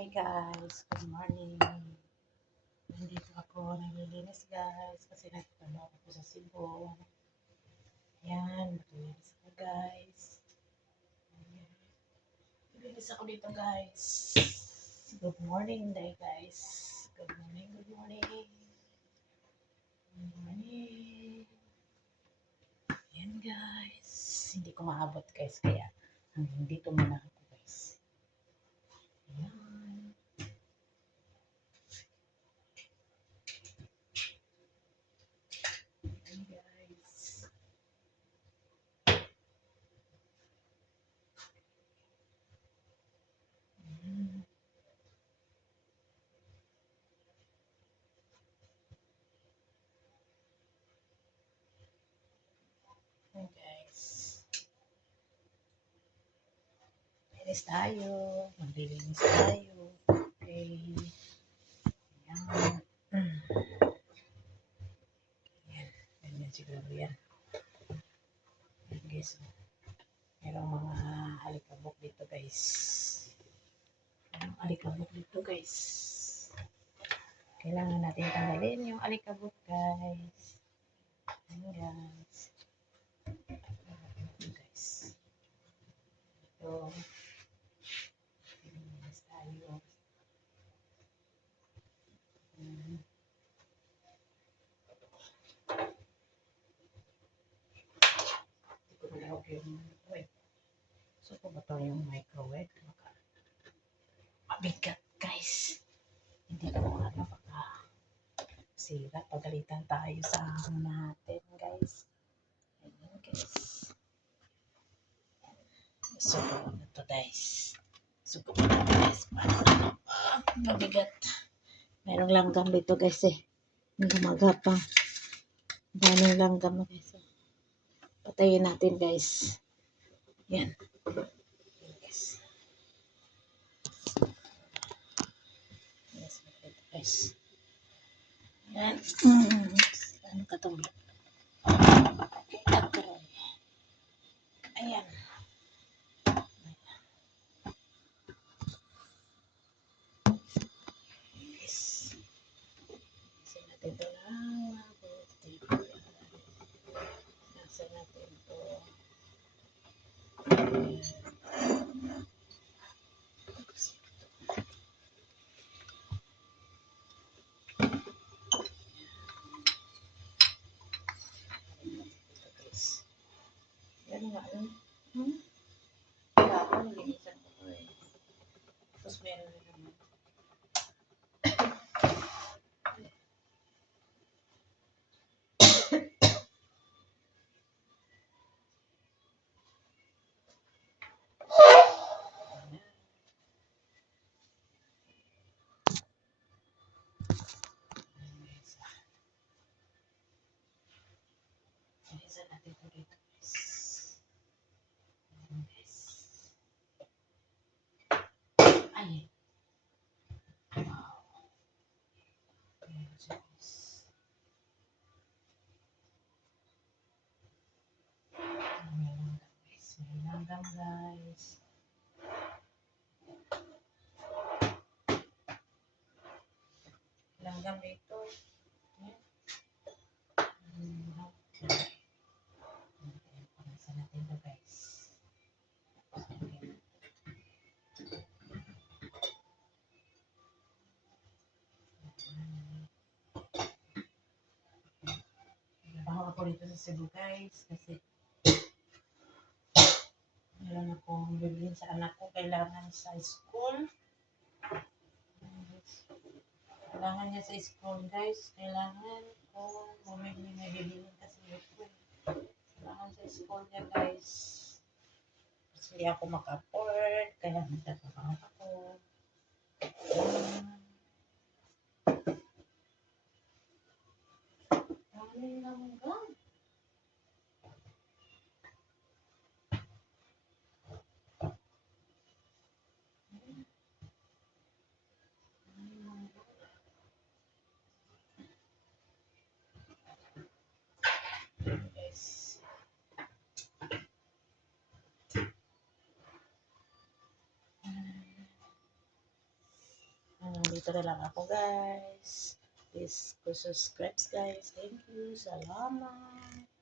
Hi guys, good morning. Nandito ako, naglilinis guys, kasi nagtrabaho ako sa Cebu. Yan, naglilinis ako guys. Naglilinis ako dito guys. Good morning day guys. Good morning, good morning. Good morning. Yan guys. Hindi ko maabot guys, kaya hanggang dito muna ako guys. Yan. Yan guys. Yan. Yan guys. Linis tayo. Maglilinis tayo. Okay. Yan. Yan. Ganyan siguro yan. Yan guys. Merong mga alikabok dito guys. Merong alikabok dito guys. Kailangan natin tanggalin yung alikabok guys. Yan guys. Yan guys. Ito. Linis tayo. Yan. Hindi ko malawag yung microwave. So, kung ba ito yung microwave? Mabigat guys. Hindi ko ano baka sira. Pagalitan tayo sa natin guys. Ayan guys. Suko na to guys. Suko na to guys. Mabigat. Merong langgam dito guys eh. May gumagapang. Daming langgam guys. Patayin natin guys. Yan. Yes. Yes, guys. Yan. Ano ka itong ayan. Yes. Nasa natin ito lang. Nasa natin ito. Yan nga. Kaya ako nilinisan ko ito eh. Tapos meron na naman. Linisan natin ito dito guys. Ayan guys. Ay. Wow. Ayan siya guys. May langgam guys. May langgam guys. Langgam dito. Panasa natin ito guys. Trabaho ako dito sa Cebu guys kasi meron akong bibilin sa anak ko, kailangan sa school. Kailangan niya sa school guys. Kailangan ko may bibilin kasi ito. Kailangan sa school niya guys. Kasi hindi ako maka-afford. Kaya nagtatrabaho ako. Dami langgam. Guys. dito na lang ako guys. Please subscribe guys. Thank you. Salamat.